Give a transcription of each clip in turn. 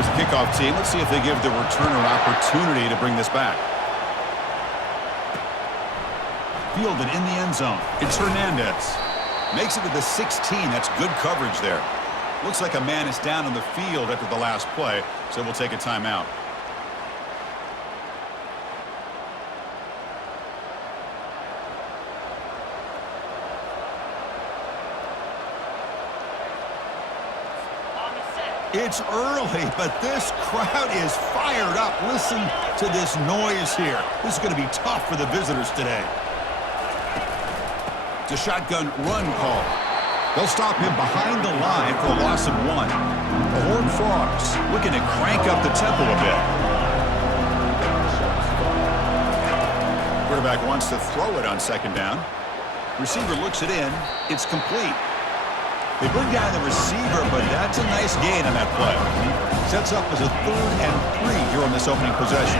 Here's the kickoff team. Let's see if they give the returner an opportunity to bring this back. Fielded in the end zone. It's Hernandez. Makes it to the 16. That's good coverage there. Looks like a man is down on the field after the last play, so we'll take a timeout. It's early, but this crowd is fired up. Listen to this noise here. This is going to be tough for the visitors today. It's a shotgun run call. They'll stop him behind the line for a loss of 1. The Horned Frogs looking to crank up the tempo a bit. Quarterback wants to throw it on second down. Receiver looks it in. It's complete. They bring down the receiver, but that's a nice gain on that play. Sets up as a 3rd and 3 here on this opening possession.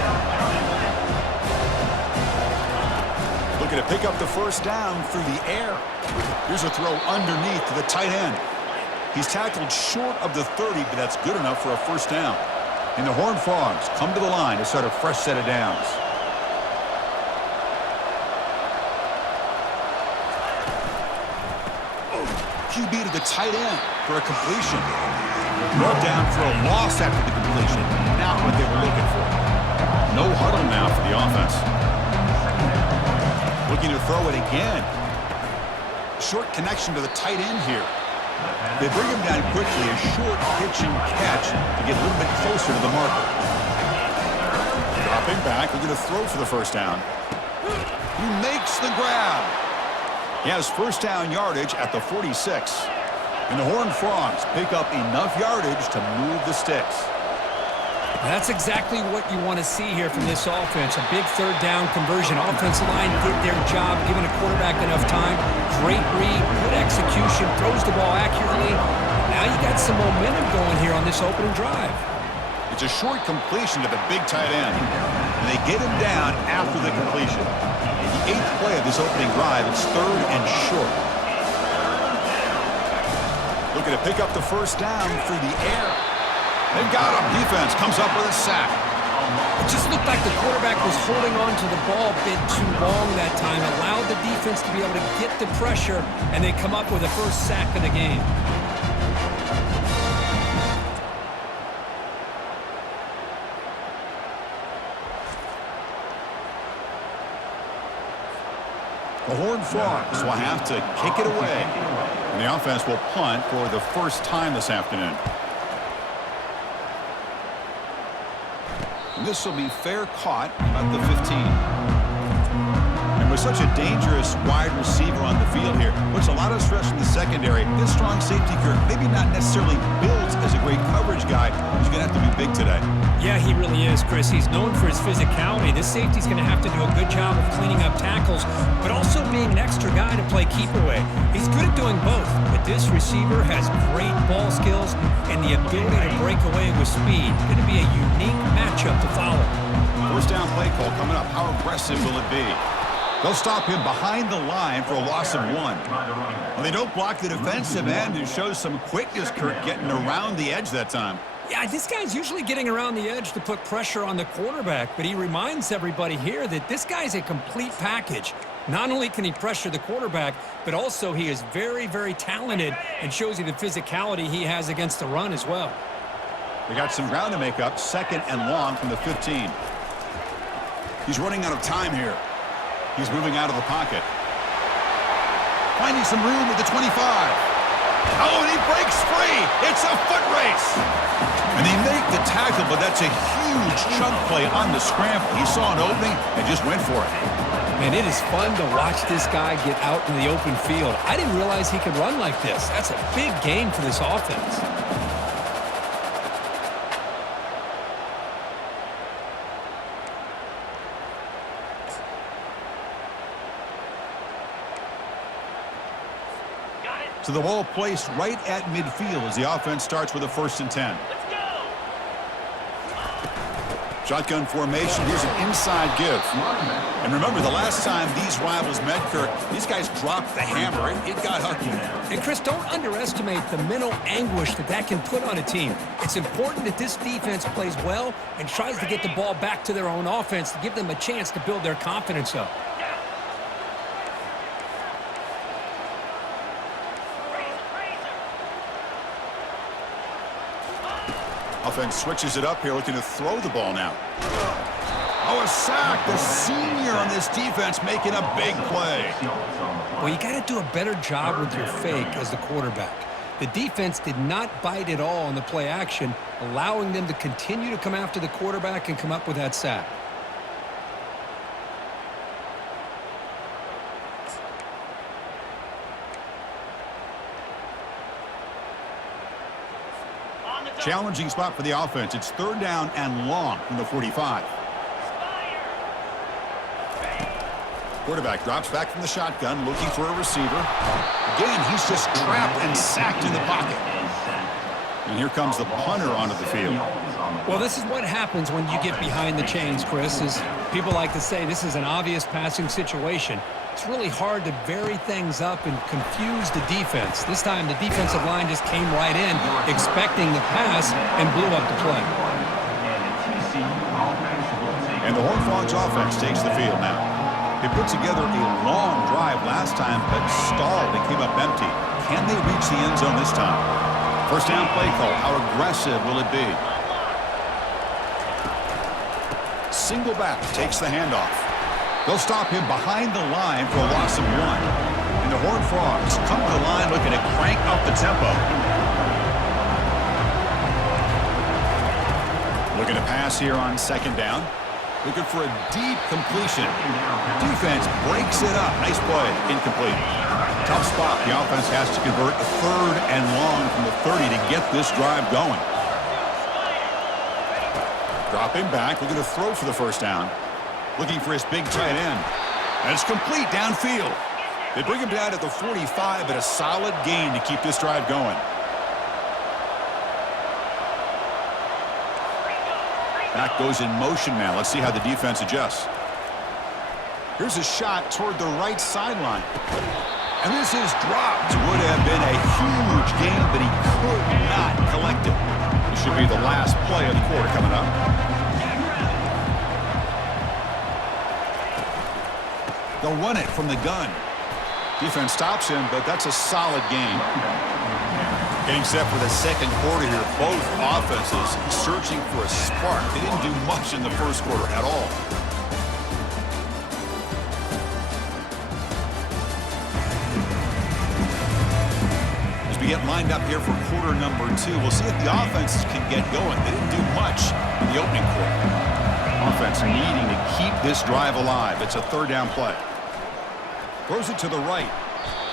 Looking to pick up the first down through the air. Here's a throw underneath to the tight end. He's tackled short of the 30, but that's good enough for a first down. And the Horned Frogs come to the line to start a fresh set of downs. QB to the tight end for a completion. Brought down for a loss after the completion. Not what they were looking for. No huddle now for the offense. Looking to throw it again. Short connection to the tight end here. They bring him down quickly. A short pitch and catch to get a little bit closer to the marker. Dropping back. Looking to throw for the first down. He makes the grab. He has first down yardage at the 46. And the Horned Frogs pick up enough yardage to move the sticks. That's exactly what you want to see here from this offense. A big 3rd down conversion. Offensive line did their job, giving a quarterback enough time. Great read, good execution, throws the ball accurately. Now you got some momentum going here on this opening drive. It's a short completion to the big tight end. And they get him down after the completion. The 8th play of this opening drive, it's 3rd and short. Looking to pick up the first down through the air. They've got him. Defense comes up with a sack. It just looked like the quarterback was holding on to the ball a bit too long that time, allowed the defense to be able to get the pressure, and they come up with the first sack of the game. The Horned Frogs will have to kick it away. And the offense will punt for the first time this afternoon. And this will be fair caught about the 15. And with such a dangerous wide receiver on the field here, puts a lot of stress in the secondary. This strong safety, Kirk, maybe not necessarily built as a great coverage guy. He's going to have to be big today. Yeah, he really is, Chris. He's known for his physicality. This safety's going to have to do a good job of cleaning up tackles, but also being an extra guy to play keep away. He's good at doing both, but this receiver has great ball skills and the ability to break away with speed. Going to be a unique matchup to follow. First down play call coming up. How aggressive will it be? They'll stop him behind the line for a loss of 1. Well, they don't block the defensive end and shows some quickness, Kirk, getting around the edge that time. Yeah, this guy's usually getting around the edge to put pressure on the quarterback, but he reminds everybody here that this guy's a complete package. Not only can he pressure the quarterback, but also he is very, very talented and shows you the physicality he has against the run as well. They got some ground to make up, 2nd and long from the 15. He's running out of time here. He's moving out of the pocket. Finding some room at the 25. Oh, and he breaks free. It's a foot race. And they make the tackle, but that's a huge chunk play on the scramble. He saw an opening and just went for it. And it is fun to watch this guy get out in the open field. I didn't realize he could run like this. That's a big game for this offense. So the ball placed right at midfield as the offense starts with a 1st and 10. Shotgun formation. Here's an inside give. And remember, the last time these rivals met, Kirk, these guys dropped the hammer. It got ugly. And, Chris, don't underestimate the mental anguish that can put on a team. It's important that this defense plays well and tries to get the ball back to their own offense to give them a chance to build their confidence up. Offense switches it up here, looking to throw the ball now. Oh, a sack. The senior on this defense making a big play. Well, you got to do a better job with your fake as the quarterback. The defense did not bite at all on the play action, allowing them to continue to come after the quarterback and come up with that sack. Challenging spot for the offense. It's third down and long from the 45. Quarterback drops back from the shotgun, looking for a receiver. Again, he's just trapped and sacked in the pocket. And here comes the punter onto the field. Well, this is what happens when you get behind the chains, Chris. Is people like to say this is an obvious passing situation. It's really hard to vary things up and confuse the defense. This time, the defensive line just came right in, expecting the pass, and blew up the play. And the Horned Frogs offense takes the field now. They put together a long drive last time, but stalled and came up empty. Can they reach the end zone this time? First down play call. How aggressive will it be? Single back takes the handoff. They'll stop him behind the line for a loss of 1. And the Horned Frogs come to the line looking to crank up the tempo. Looking to pass here on second down. Looking for a deep completion. Defense breaks it up. Nice play. Incomplete. Tough spot. The offense has to convert a third and long from the 30 to get this drive going. Dropping back. Looking to throw for the first down. Looking for his big tight end. And it's complete downfield. They bring him down at the 45, but a solid gain to keep this drive going. Back goes in motion now. Let's see how the defense adjusts. Here's a shot toward the right sideline. And this is dropped. Would have been a huge gain, but he could not collect it. This should be the last play of the quarter coming up. They'll run it from the gun. Defense stops him, but that's a solid gain. Getting set for the second quarter here. Both offenses searching for a spark. They didn't do much in the first quarter at all. As we get lined up here for quarter number 2, we'll see if the offenses can get going. They didn't do much in the opening quarter. Offense needing to keep this drive alive. It's a third down play. Throws it to the right.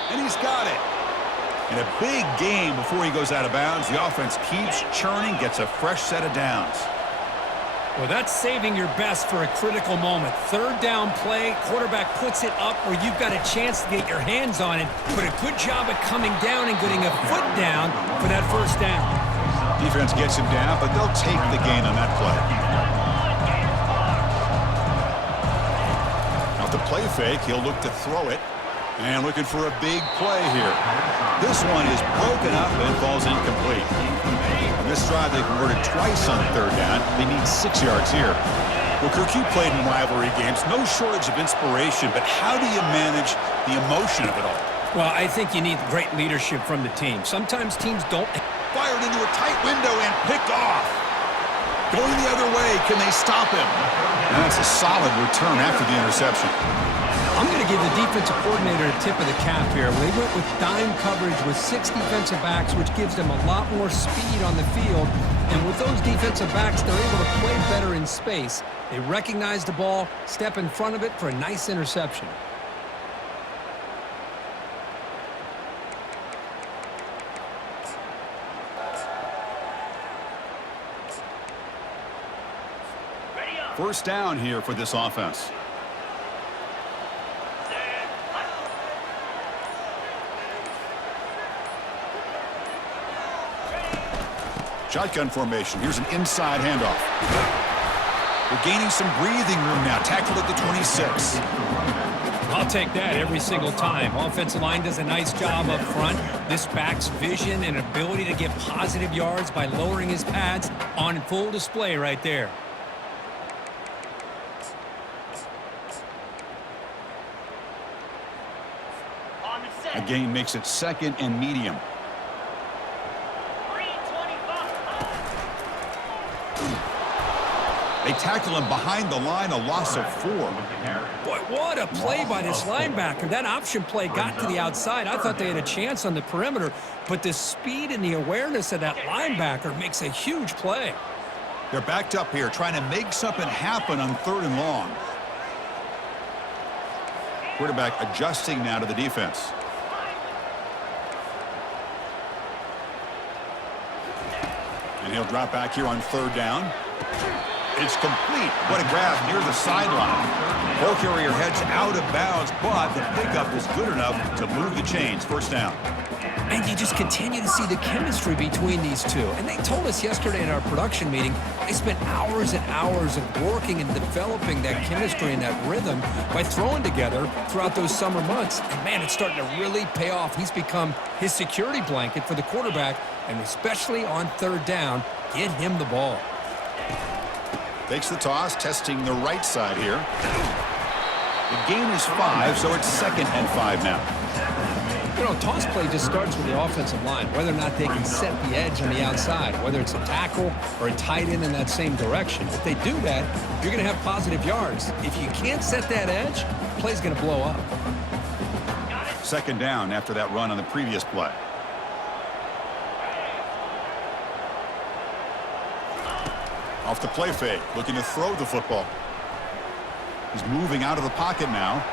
And he's got it. And a big game before he goes out of bounds. The offense keeps churning, gets a fresh set of downs. Well, that's saving your best for a critical moment. Third down play, quarterback puts it up where you've got a chance to get your hands on it, but a good job at coming down and getting a foot down for that first down. Defense gets him down, but they'll take the gain on that play. Off the play fake, he'll look to throw it. And looking for a big play here. This one is broken up and falls incomplete. On this drive, they converted twice on third down. They need 6 yards here. Well, Kirk, you played in rivalry games. No shortage of inspiration, but how do you manage the emotion of it all? Well, I think you need great leadership from the team. Sometimes teams don't. Fired into a tight window and picked off. Going the other way, can they stop him? And that's a solid return after the interception. I'm going to give the defensive coordinator a tip of the cap here. They went with dime coverage with 6 defensive backs, which gives them a lot more speed on the field. And with those defensive backs, they're able to play better in space. They recognize the ball, step in front of it for a nice interception. First down here for this offense. Shotgun formation. Here's an inside handoff. They're gaining some breathing room now. Tackled at the 26. I'll take that every single time. Offensive line does a nice job up front. This back's vision and ability to get positive yards by lowering his pads on full display right there. A gain makes it 2nd and medium. They tackle him behind the line, a loss of 4. Boy, what a play by this linebacker. That option play got to the outside. I thought they had a chance on the perimeter, but the speed and the awareness of that linebacker makes a huge play. They're backed up here, trying to make something happen on 3rd and long. Quarterback adjusting now to the defense. And he'll drop back here on 3rd down. It's complete. What a grab near the sideline. Ball carrier heads out of bounds, but the pickup is good enough to move the chains. 1st down. And you just continue to see the chemistry between these two. And they told us yesterday in our production meeting, they spent hours and hours of working and developing that chemistry and that rhythm by throwing together throughout those summer months. And, man, it's starting to really pay off. He's become his security blanket for the quarterback, and especially on 3rd down, get him the ball. Takes the toss, testing the right side here. The gain is 5, so it's 2nd and 5 now. You know, toss play just starts with the offensive line, whether or not they can set the edge on the outside, whether it's a tackle or a tight end in that same direction. If they do that, you're going to have positive yards. If you can't set that edge, the play's going to blow up. 2nd down after that run on the previous play. Off the play fake, looking to throw the football. He's moving out of the pocket now.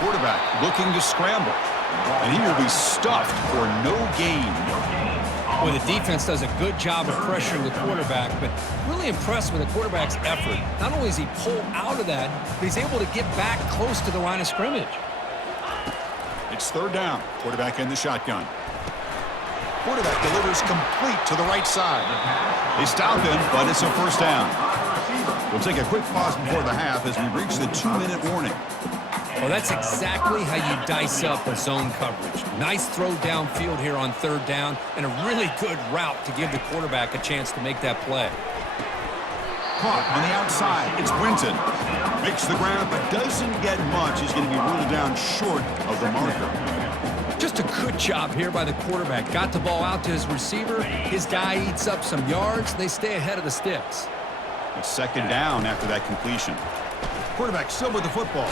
Quarterback looking to scramble. And he will be stuffed for no gain. Well, the defense does a good job of pressuring the quarterback, but really impressed with the quarterback's effort. Not only does he pull out of that, but he's able to get back close to the line of scrimmage. It's 3rd down. Quarterback in the shotgun. Quarterback delivers complete to the right side. They stop him, but it's a 1st down. We'll take a quick pause before the half as we reach the 2-minute warning. Well, that's exactly how you dice up a zone coverage. Nice throw downfield here on 3rd down, and a really good route to give the quarterback a chance to make that play. Caught on the outside. It's Winton. Makes the grab, but doesn't get much. He's going to be ruled down short of the marker. Just a good job here by the quarterback. Got the ball out to his receiver. His guy eats up some yards. They stay ahead of the sticks. It's 2nd down after that completion. Quarterback still with the football.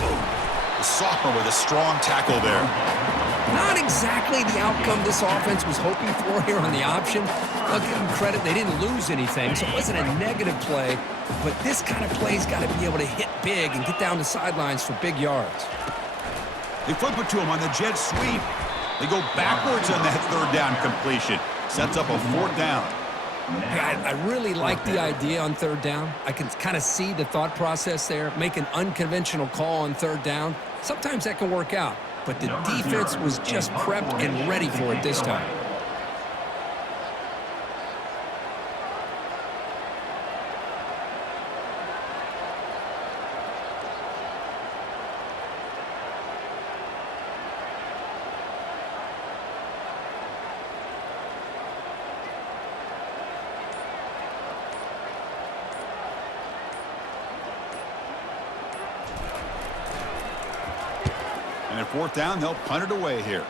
The sophomore with a strong tackle there. Not exactly the outcome this offense was hoping for here on the option. I'll give them credit. They didn't lose anything, so it wasn't a negative play. But this kind of play's got to be able to hit big and get down the sidelines for big yards. They flip it to him on the jet sweep. They go backwards on that 3rd down completion. Sets up a 4th down. I really like the idea on 3rd down. I can kind of see the thought process there. Make an unconventional call on 3rd down. Sometimes that can work out, but the defense was just prepped and ready for it this time. And at 4th down, they'll punt it away here.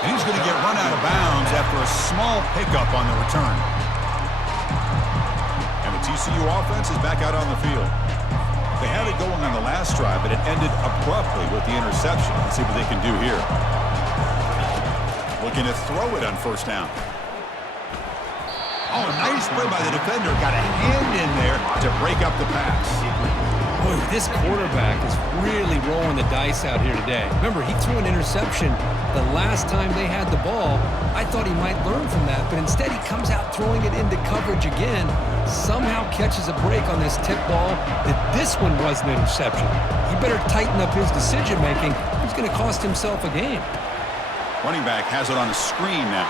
And he's going to get run out of bounds after a small pickup on the return. And the TCU offense is back out on the field. They had it going on the last drive, but it ended abruptly with the interception. Let's see what they can do here. Looking to throw it on 1st down. Oh, nice play by the defender. Got a hand in there to break up the pass. Boy, this quarterback is really rolling the dice out here today. Remember, he threw an interception the last time they had the ball. I thought he might learn from that, but instead he comes out throwing it into coverage again, somehow catches a break on this tip ball that this one was an interception. He better tighten up his decision-making. He's going to cost himself a game. Running back has it on a screen now.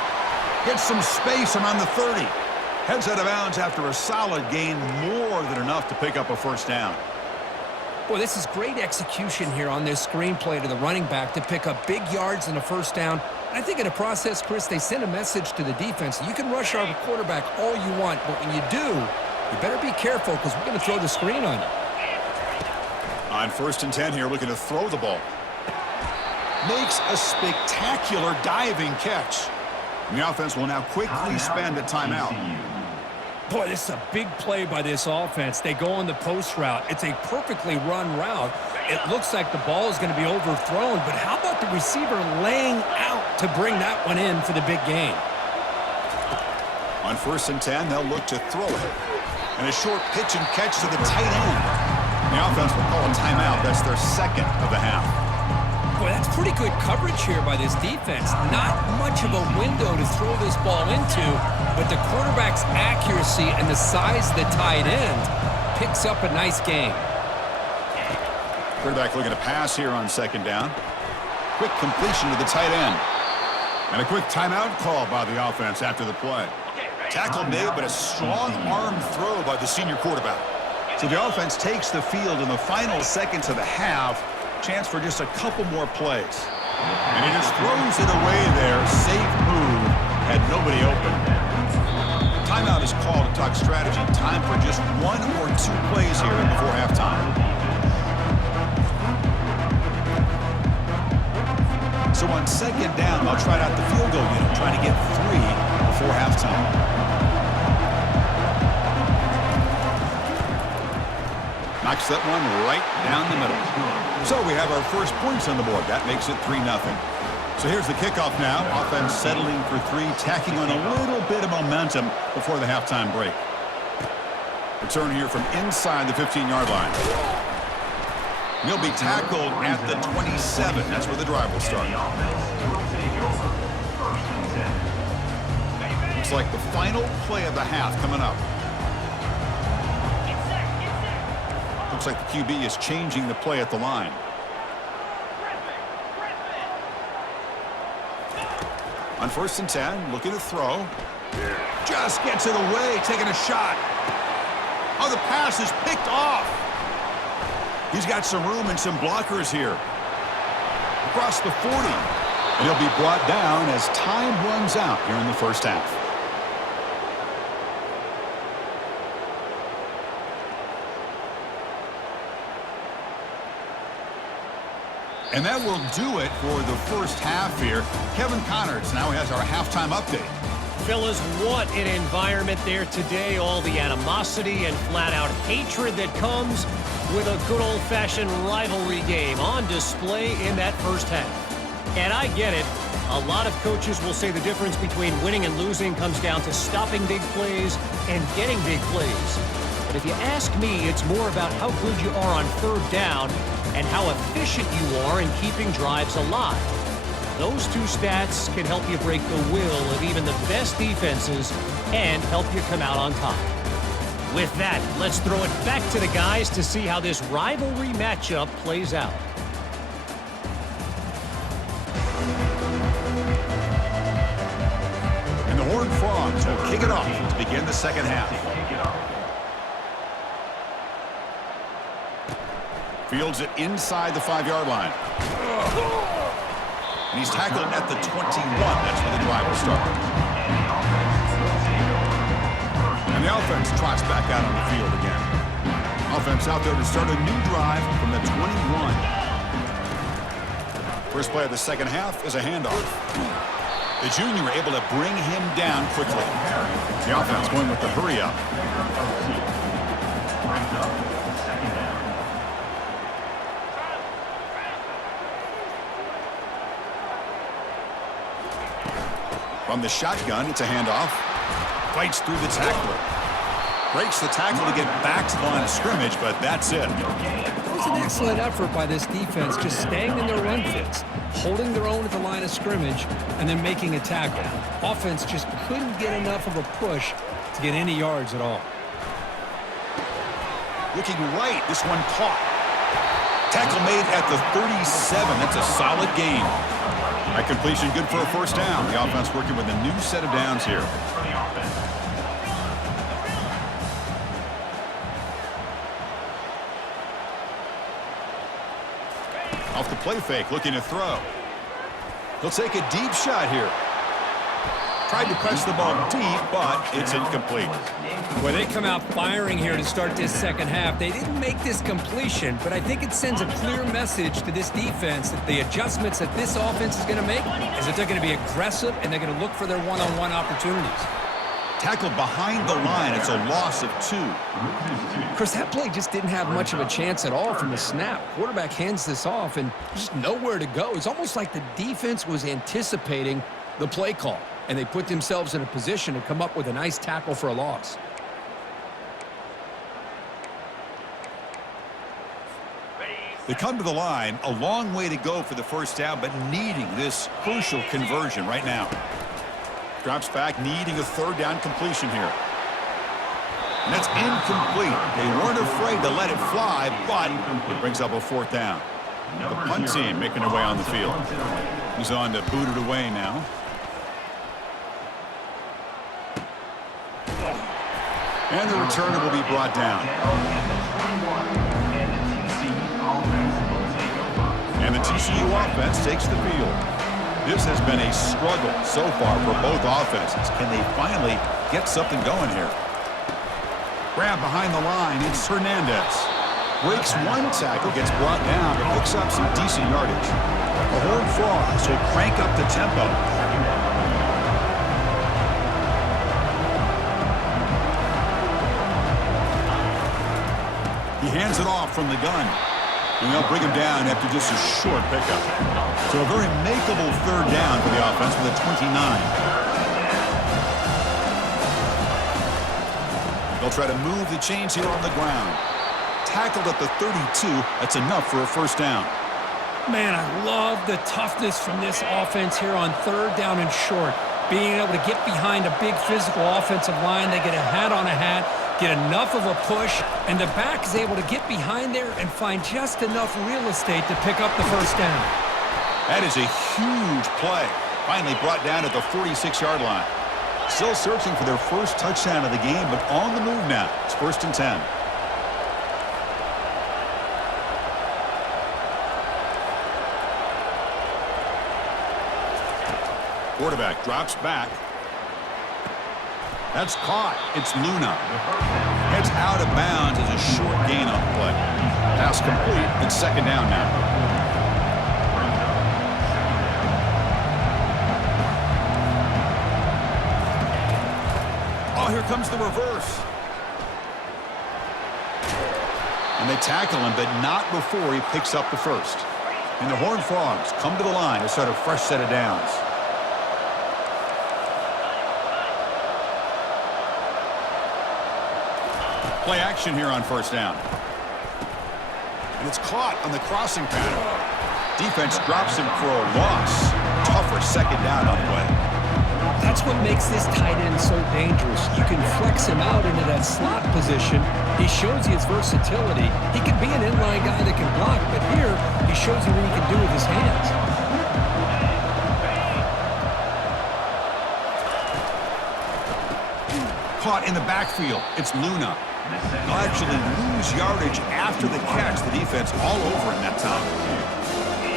Gets some space around the 30. Heads out of bounds after a solid gain, more than enough to pick up a first down. Boy, this is great execution here on this screenplay to the running back to pick up big yards and a first down. I think in the process, Chris, they send a message to the defense. You can rush our quarterback all you want, but when you do, you better be careful because we're going to throw the screen on you. On 1st and 10 here, looking to throw the ball. Makes a spectacular diving catch. And the offense will now quickly spend a timeout. Boy, this is a big play by this offense. They go on the post route. It's a perfectly run route. It looks like the ball is going to be overthrown, but how about the receiver laying out to bring that one in for the big gain? On 1st and 10, they'll look to throw it. And a short pitch and catch to the tight end. The offense will call a timeout. That's their second of the half. Boy, that's pretty good coverage here by this defense. Not much of a window to throw this ball into, but the quarterback's accuracy and the size of the tight end picks up a nice gain. Quarterback looking to pass here on 2nd down. Quick completion to the tight end. And a quick timeout call by the offense after the play. Tackle made, but a strong arm throw by the senior quarterback. So the offense takes the field in the final seconds of the half. Chance for just a couple more plays. And he just throws it away there. Safe move. Had nobody open. Timeout is called to talk strategy. Time for just 1 or 2 plays here before halftime. So on 2nd down, they'll try out the field goal unit, trying to get 3 before halftime. Knocks that one right down the middle. So we have our first points on the board. That makes it 3-0. So here's the kickoff now. Offense settling for 3, tacking on a little bit of momentum before the halftime break. Return here from inside the 15-yard line. He'll be tackled at the 27. That's where the drive will start. Looks like the final play of the half coming up. Looks like the QB is changing the play at the line. On 1st and 10, looking to throw. Just gets it away, taking a shot. Oh, the pass is picked off. He's got some room and some blockers here. Across the 40. And he'll be brought down as time runs out here in the first half. And that will do it for the first half here. Kevin Connors now has our halftime update. Fellas, what an environment there today. All the animosity and flat-out hatred that comes with a good old-fashioned rivalry game on display in that first half. And I get it. A lot of coaches will say the difference between winning and losing comes down to stopping big plays and getting big plays. But if you ask me, it's more about how good you are on 3rd down and how efficient you are in keeping drives alive. Those 2 stats can help you break the will of even the best defenses and help you come out on top. With that, let's throw it back to the guys to see how this rivalry matchup plays out. And the Horned Frogs will kick it off to begin the second half. Fields it inside the 5-yard line. And he's tackled at the 21. That's where the drive will start. And the offense trots back out on the field again. Offense out there to start a new drive from the 21. First play of the second half is a handoff. The junior able to bring him down quickly. The offense going with the hurry up. From the shotgun, it's a handoff. Fights through the tackler. Breaks the tackle to get back to the line of scrimmage, but that's it. It was an excellent effort by this defense, just staying in their run fits, holding their own at the line of scrimmage, and then making a tackle. Offense just couldn't get enough of a push to get any yards at all. Looking right, this one caught. Tackle made at the 37. That's a solid gain. That completion good for a first down. The offense working with a new set of downs here. Off the play fake, looking to throw. He'll take a deep shot here. Tried to press the ball deep, but it's incomplete. Well, they come out firing here to start this second half. They didn't make this completion, but I think it sends a clear message to this defense that the adjustments that this offense is going to make is that they're going to be aggressive and they're going to look for their one-on-one opportunities. Tackled behind the line. It's a loss of 2. Chris, that play just didn't have much of a chance at all from the snap. Quarterback hands this off and just nowhere to go. It's almost like the defense was anticipating the play call, and they put themselves in a position to come up with a nice tackle for a loss. They come to the line, a long way to go for the first down, but needing this crucial conversion right now. Drops back, needing a third down completion here. And that's incomplete. They weren't afraid to let it fly, but it brings up a 4th down. The punt team making their way on the field. He's on to boot it away now. And the returner will be brought down. And the TCU offense takes the field. This has been a struggle so far for both offenses. Can they finally get something going here? Grab behind the line. It's Hernandez. Breaks one tackle, gets brought down, but picks up some decent yardage. The Horned Frogs will crank up the tempo. He hands it off from the gun. And they'll bring him down after just a short pickup. So a very makeable third down for the offense with a 29. They'll try to move the chains here on the ground. Tackled at the 32. That's enough for a first down. Man, I love the toughness from this offense here on third down and short. Being able to get behind a big physical offensive line. They get a hat on a hat. Get enough of a push, and the back is able to get behind there and find just enough real estate to pick up the first down. That is a huge play. Finally brought down at the 46-yard line. Still searching for their first touchdown of the game, but on the move now. It's 1st and 10. Quarterback drops back. That's caught. It's Luna. Heads out of bounds as a short gain on the play. Pass complete. It's 2nd down now. Oh, here comes the reverse. And they tackle him, but not before he picks up the first. And the Horned Frogs come to the line to start a fresh set of downs. Play action here on first down. And it's caught on the crossing pattern. Defense drops him for a loss. Tougher 2nd down on the way. That's what makes this tight end so dangerous. You can flex him out into that slot position. He shows you his versatility. He can be an inline guy that can block, but here he shows you what he can do with his hands. Caught in the backfield. It's Luna. They'll actually lose yardage after the catch. The defense all over him that time.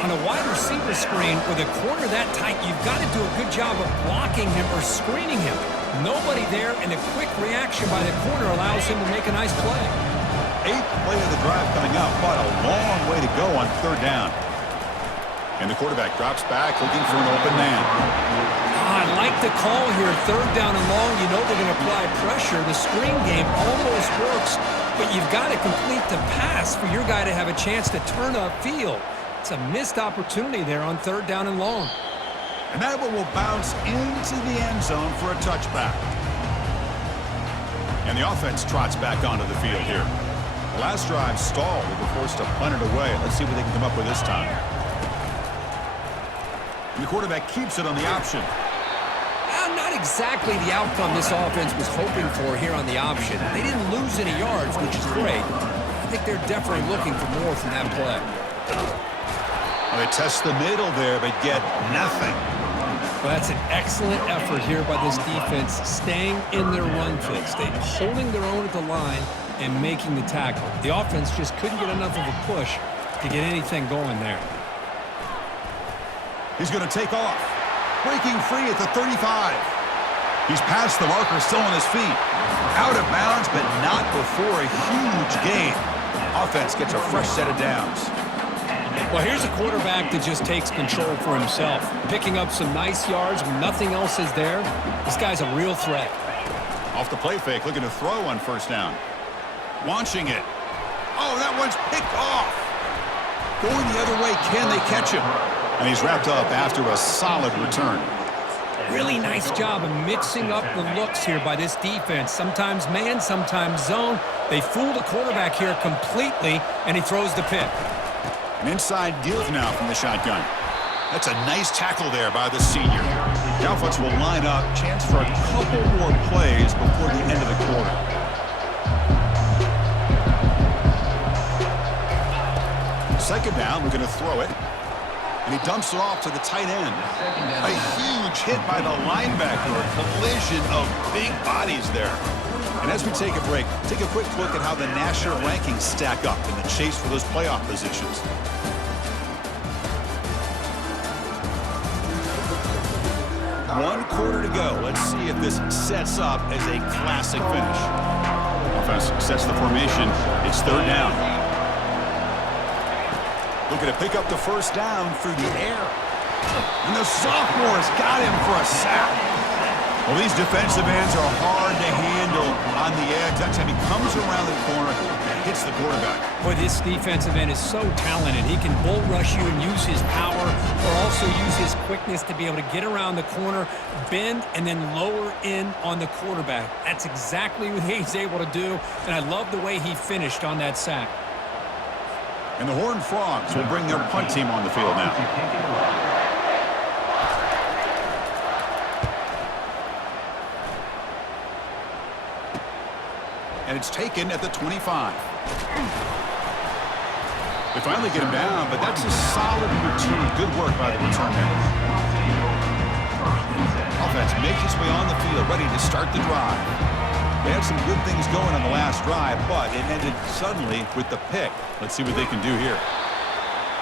On a wide receiver screen with a corner that tight, you've got to do a good job of blocking him or screening him. Nobody there, and a quick reaction by the corner allows him to make a nice play. 8th play of the drive coming up, but a long way to go on 3rd down. And the quarterback drops back, looking for an open man. I like the call here. 3rd down and long. You know they're going to apply pressure. The screen game almost works, but you've got to complete the pass for your guy to have a chance to turn upfield. It's a missed opportunity there on 3rd down and long. And that one will bounce into the end zone for a touchback. And the offense trots back onto the field here. The last drive stalled. They were forced to punt it away. Let's see what they can come up with this time. And the quarterback keeps it on the option. Not exactly the outcome this offense was hoping for here on the option. They didn't lose any yards, which is great. I think they're definitely looking for more from that play. Well, they test the middle there, but get nothing. Well, that's an excellent effort here by this defense, staying in their run fix. They're holding their own at the line and making the tackle. The offense just couldn't get enough of a push to get anything going there. He's going to take off. Breaking free at the 35. He's past the marker, still on his feet. Out of bounds, but not before a huge gain. Offense gets a fresh set of downs. Well, here's a quarterback that just takes control for himself. Picking up some nice yards when nothing else is there. This guy's a real threat. Off the play fake, looking to throw on first down. Launching it. Oh, that one's picked off. Going the other way, can they catch him? And he's wrapped up after a solid return. Really nice job of mixing up the looks here by this defense. Sometimes man, sometimes zone. They fool the quarterback here completely, and he throws the pick. An inside give now from the shotgun. That's a nice tackle there by the senior. The offense will line up. Chance for a couple more plays before the end of the quarter. Second down, we're going to throw it. And he dumps it off to the tight end. A huge hit by the linebacker. A collision of big bodies there. And as we take a break, take a quick look at how the national rankings stack up in the chase for those playoff positions. One quarter to go. Let's see if this sets up as a classic finish. Offense sets the formation. It's third down. Looking to pick up the first down through the air. And the sophomore's got him for a sack. Well, these defensive ends are hard to handle on the edge. That time he comes around the corner and hits the quarterback. Boy, this defensive end is so talented. He can bull rush you and use his power, or also use his quickness to be able to get around the corner, bend, and then lower in on the quarterback. That's exactly what he's able to do, and I love the way he finished on that sack. And the Horned Frogs will bring their punt team on the field now. And it's taken at the 25. They finally get him down, but that's a solid return. Good work by the return man. Offense makes its way on the field, ready to start the drive. They had some good things going on the last drive, but it ended suddenly with the pick. Let's see what they can do here.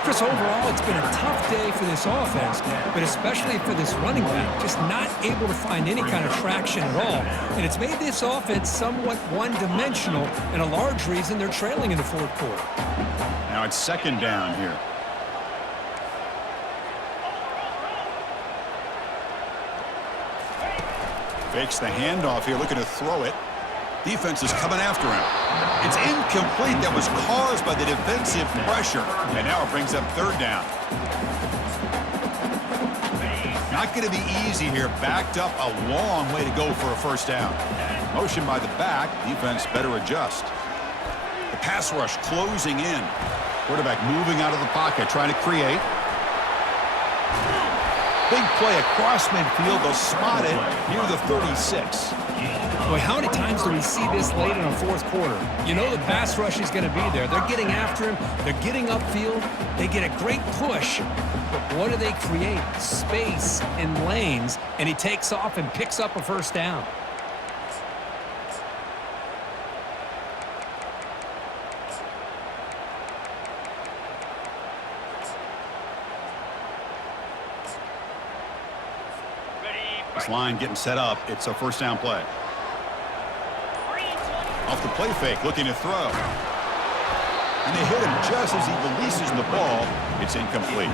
Chris, overall, it's been a tough day for this offense, but especially for this running back, just not able to find any kind of traction at all. And it's made this offense somewhat one-dimensional, and a large reason they're trailing in the fourth quarter. Now it's second down here. Fakes the handoff here, looking to throw it. Defense is coming after him. It's incomplete. That was caused by the defensive pressure. And now it brings up third down. Not going to be easy here. Backed up a long way to go for a first down. Motion by the back. Defense better adjust. The pass rush closing in. Quarterback moving out of the pocket, trying to create. Big play across midfield. They'll spot it near the 36. Boy, how many times do we see this late in a fourth quarter? You know the pass rush is going to be there. They're getting after him. They're getting upfield. They get a great push. But what do they create? Space and lanes. And he takes off and picks up a first down. This line getting set up. It's a first down play. Off the play fake, looking to throw. And they hit him just as he releases the ball. It's incomplete.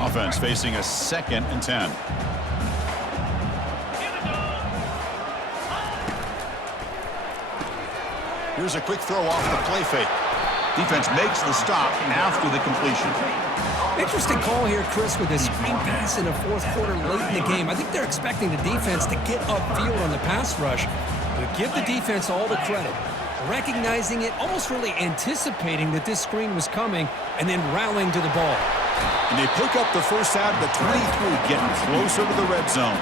Offense facing a 2nd and 10. Here's a quick throw off the play fake. Defense makes the stop after the completion. Interesting call here, Chris, with a screen pass in the fourth quarter late in the game. I think they're expecting the defense to get upfield on the pass rush. But give the defense all the credit. Recognizing it, almost really anticipating that this screen was coming, and then rallying to the ball. And they pick up the first out of the 23, getting closer to the red zone.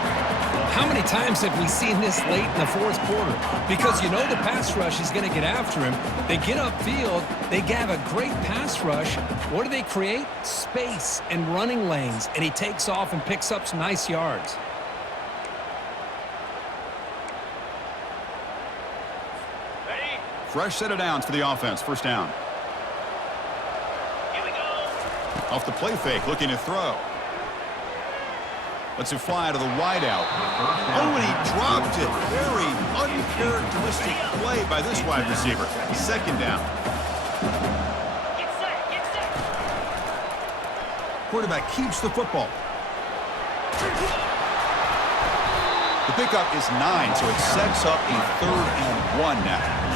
How many times have we seen this late in the fourth quarter? Because you know the pass rush is going to get after him. They get upfield. They have a great pass rush. What do they create? Space and running lanes. And he takes off and picks up some nice yards. Fresh set of downs for the offense. First down. Here we go. Off the play fake, looking to throw. Lets it fly to the wideout. Oh, and he dropped it. Very uncharacteristic play by this wide receiver. Second down. Get set, get set. Quarterback keeps the football. The pickup is 9, so it sets up a 3rd and 1 now.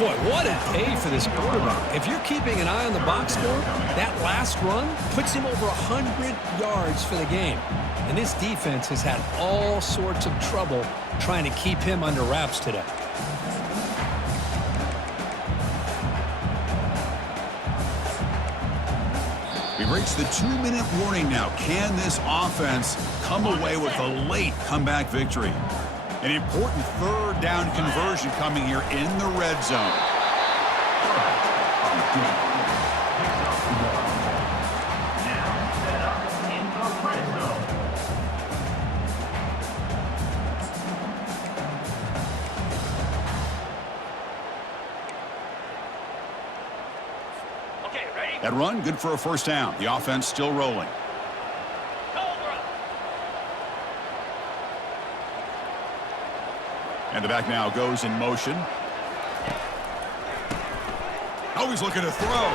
Boy, what a day for this quarterback. If you're keeping an eye on the box score, that last run puts him over 100 yards for the game. And this defense has had all sorts of trouble trying to keep him under wraps today. We've reached the 2-minute warning now. Can this offense come away with a late comeback victory? An important 3rd down conversion coming here in the red zone. Okay, ready? That run, good for a first down. The offense still rolling. Cobra. And the back now goes in motion. Oh, he's looking to throw.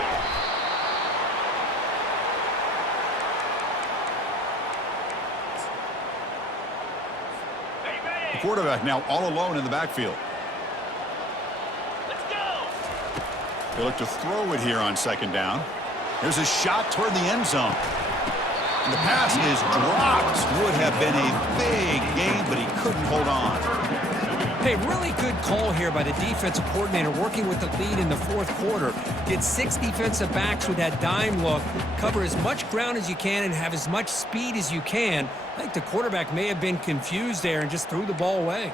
The quarterback now all alone in the backfield. Let's go. They look to throw it here on second down. There's a shot toward the end zone. And the pass is dropped. Would have been a big game, but he couldn't hold on. Hey, really good call here by the defensive coordinator working with the lead in the 4th quarter. Get 6 defensive backs with that dime look. Cover as much ground as you can and have as much speed as you can. I think the quarterback may have been confused there and just threw the ball away.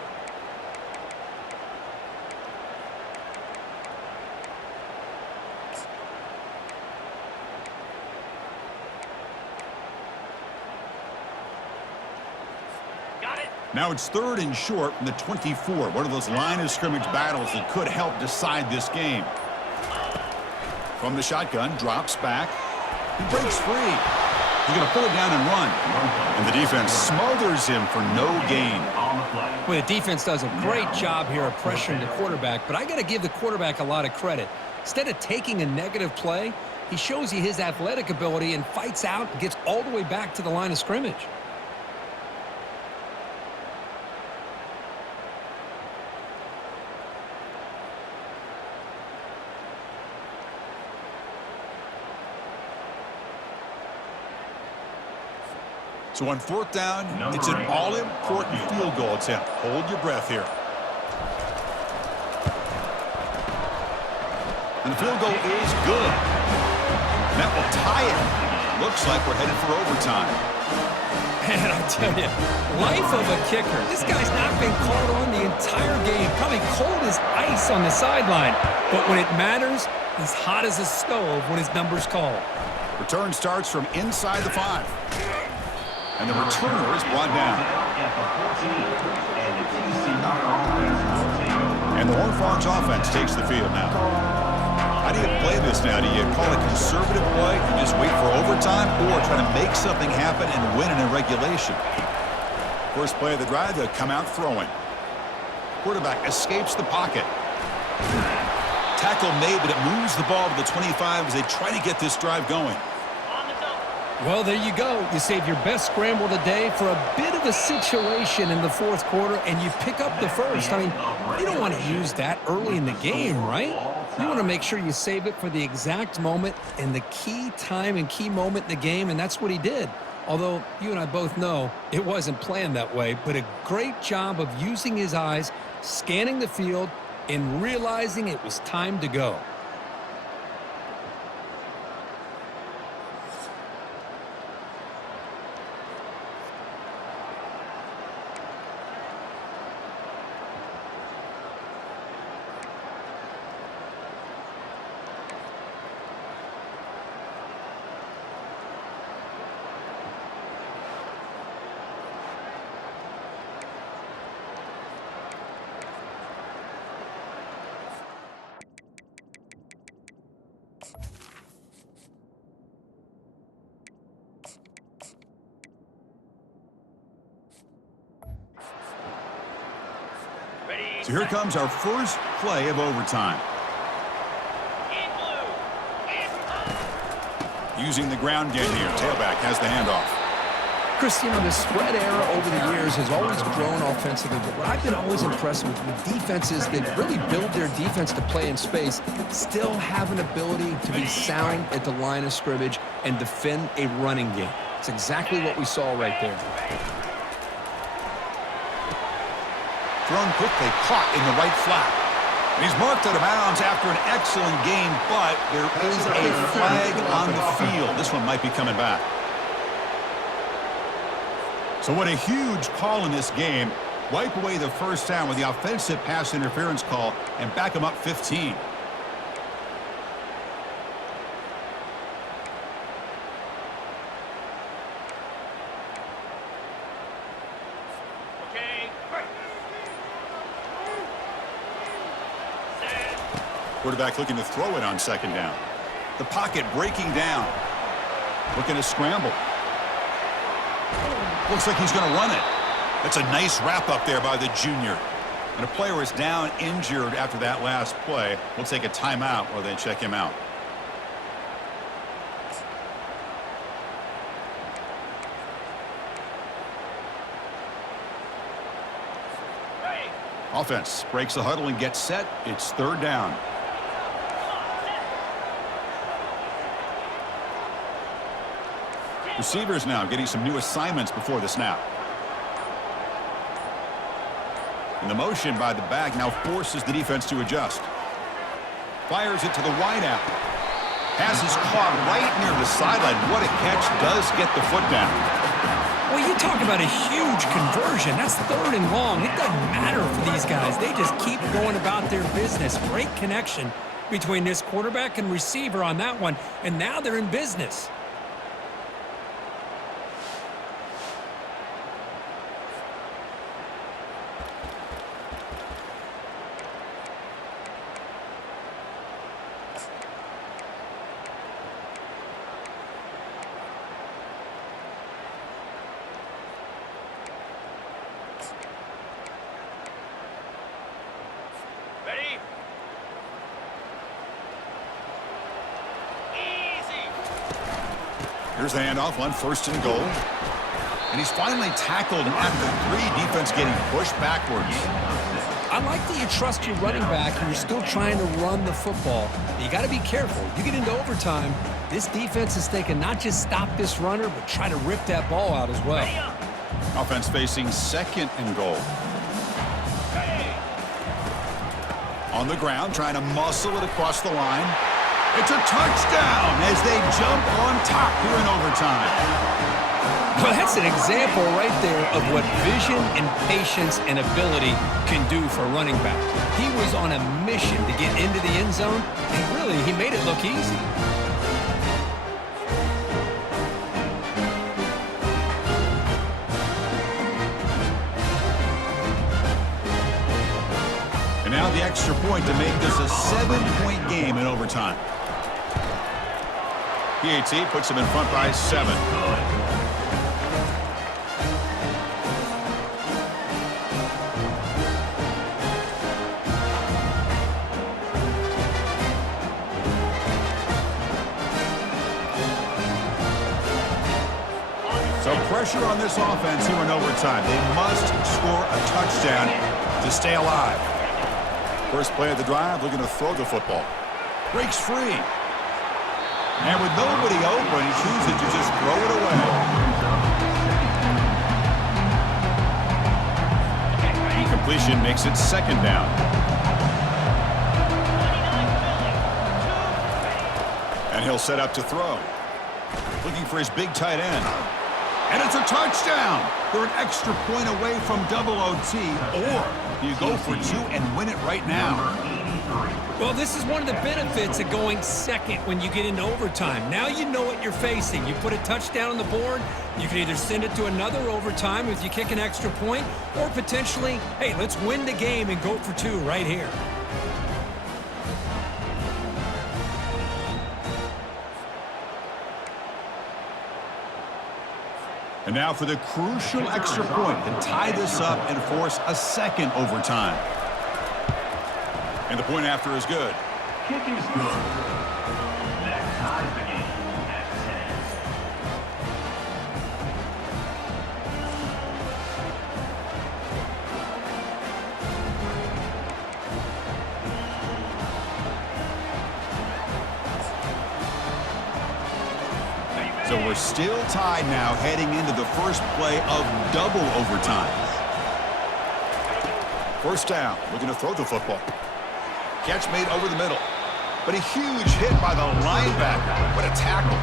Now it's 3rd and short from the 24. One of those line of scrimmage battles that could help decide this game. From the shotgun, drops back. He breaks free. He's going to pull it down and run. And the defense smothers him for no gain. Well, the defense does a great job here of pressuring the quarterback, but I got to give the quarterback a lot of credit. Instead of taking a negative play, he shows you his athletic ability and fights out and gets all the way back to the line of scrimmage. So on 4th down, it's an all-important field goal attempt. Hold your breath here. And the field goal is good. And that will tie it. Looks like we're headed for overtime. Man, I'll tell you, life of a kicker. This guy's not been called on the entire game. Probably cold as ice on the sideline. But when it matters, he's hot as a stove when his number's called. Return starts from inside the 5. And the returner is brought down. And the Horned Frogs offense takes the field now. How do you play this now? Do you call a conservative play and just wait for overtime, or try to make something happen and win in regulation? First play of the drive, they'll come out throwing. Quarterback escapes the pocket. Tackle made, but it moves the ball to the 25 as they try to get this drive going. Well, there you go. You save your best scramble of the day for a bit of a situation in the 4th quarter, and you pick up the first. I mean, you don't want to use that early in the game, right? You want to make sure you save it for the exact moment and the key time and key moment in the game, and that's what he did. Although you and I both know it wasn't planned that way, but a great job of using his eyes, scanning the field, and realizing it was time to go. So here comes our first play of overtime. Using the ground game here. Tailback has the handoff. Chris, the spread era over the years has always grown offensively, but what I've been always impressed with defenses that really build their defense to play in space still have an ability to be sound at the line of scrimmage and defend a running game. It's exactly what we saw right there. Thrown quickly, caught in the right flat. And he's marked out of bounds after an excellent game, but there is a flag on the field. This one might be coming back. So what a huge call in this game. Wipe away the first down with the offensive pass interference call and back him up 15. Quarterback looking to throw it on second down. The pocket breaking down. Looking to scramble. Looks like he's going to run it. That's a nice wrap up there by the junior. And a player is down injured after that last play. We'll take a timeout while they check him out. Offense breaks the huddle and gets set. It's third down. Receivers now getting some new assignments before the snap. And the motion by the back now forces the defense to adjust. Fires it to the wideout. Pass is caught right near the sideline. What a catch. Does get the foot down. Well, you talk about a huge conversion. That's third and long. It doesn't matter for these guys. They just keep going about their business. Great connection between this quarterback and receiver on that one, and now they're in business. Here's the handoff on first and goal. And he's finally tackled at the 3. Defense getting pushed backwards. I like that you trust your running back and you're still trying to run the football. But you got to be careful. You get into overtime, this defense is thinking not just stop this runner, but try to rip that ball out as well. Offense facing second and goal. On the ground, trying to muscle it across the line. It's a touchdown as they jump on top here in overtime. Well, that's an example right there of what vision and patience and ability can do for a running back. He was on a mission to get into the end zone, and really, he made it look easy. And now the extra point to make this a 7-point game in overtime. PAT puts him in front by 7. So pressure on this offense here in overtime. They must score a touchdown to stay alive. First play of the drive, looking to throw the football. Breaks free. And with nobody open, he chooses to just throw it away. Incompletion makes it second down. And he'll set up to throw. Looking for his big tight end. And it's a touchdown. They're an extra point away from double OT. Or you go for 2 and win it right now. Well, this is one of the benefits of going second when you get into overtime. Now you know what you're facing. You put a touchdown on the board, you can either send it to another overtime if you kick an extra point, or potentially, hey, let's win the game and go for 2 right here. And now for the crucial extra point to tie this up and force a second overtime. And the point after is good. Kick is good. That ties the game at 10. So we're still tied now heading into the first play of double overtime. First down, looking to throw the football. Catch made over the middle. But a huge hit by the linebacker. What a tackle.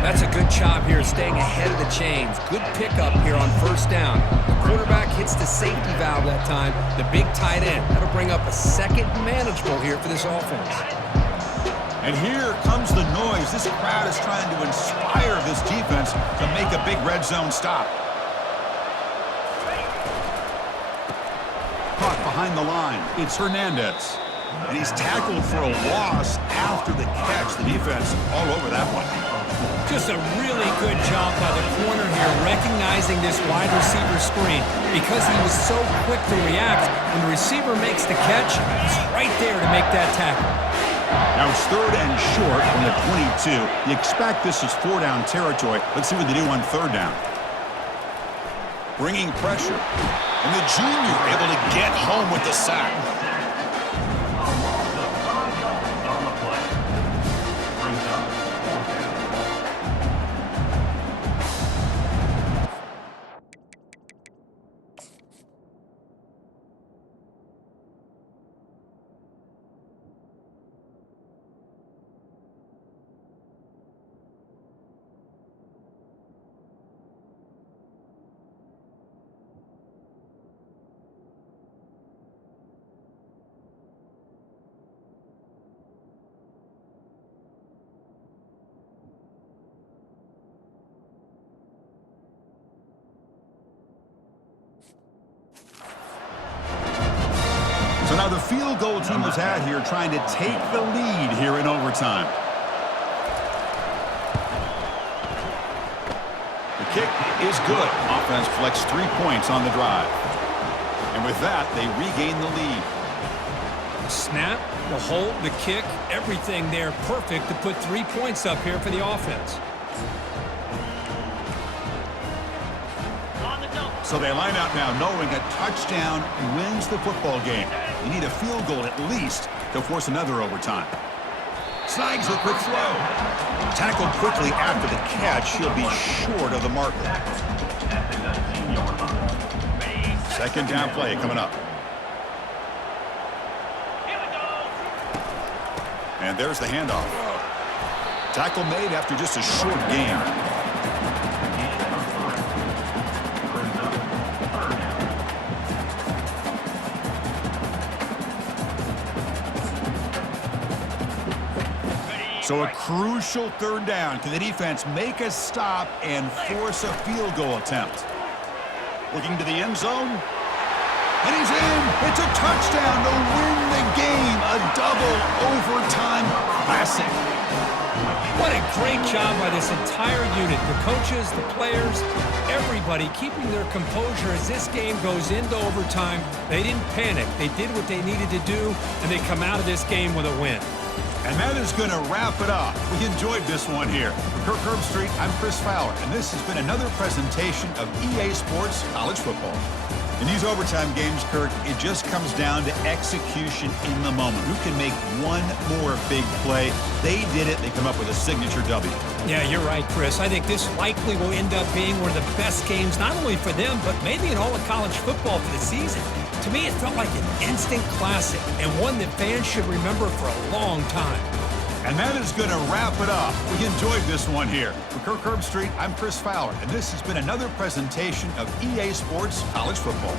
That's a good job here staying ahead of the chains. Good pickup here on first down. The quarterback hits the safety valve that time. The big tight end. That'll bring up a second manageable here for this offense. And here comes the noise. This crowd is trying to inspire this defense to make a big red zone stop. Caught behind the line. It's Hernandez. And he's tackled for a loss after the catch. The defense all over that one. Just a really good job by the corner here, recognizing this wide receiver screen. Because he was so quick to react, when the receiver makes the catch, he's right there to make that tackle. Now it's 3rd and short from the 22. You expect this is 4-down territory. Let's see what they do on 3rd down. Bringing pressure. And the junior able to get home with the sack. So now the field goal team was out here trying to take the lead here in overtime. The kick is good. Offense collects 3 points on the drive. And with that, they regain the lead. Snap, the hold, the kick, everything there perfect to put 3 points up here for the offense. So they line out now knowing a touchdown wins the football game. You need a field goal at least to force another overtime. Snags a quick throw. Tackled quickly after the catch. He'll be short of the marker. Second down play coming up. And there's the handoff. Tackle made after just a short gain. So a crucial 3rd down. Can the defense make a stop and force a field goal attempt? Looking to the end zone. And he's in. It's a touchdown to win the game. A double overtime classic. What a great job by this entire unit. The coaches, the players, everybody keeping their composure as this game goes into overtime. They didn't panic. They did what they needed to do, and they come out of this game with a win. And that is going to wrap it up. We enjoyed this one here. For Kirk Herbstreit, I'm Chris Fowler, and this has been another presentation of EA Sports College Football. In these overtime games, Kirk, it just comes down to execution in the moment. Who can make one more big play? They did it. They come up with a signature W. Yeah, you're right, Chris. I think this likely will end up being one of the best games, not only for them, but maybe in all of college football for the season. To me, it felt like an instant classic and one that fans should remember for a long time. And that is going to wrap it up. We enjoyed this one here. For Kirk Herbstreit, I'm Chris Fowler, and this has been another presentation of EA Sports College Football.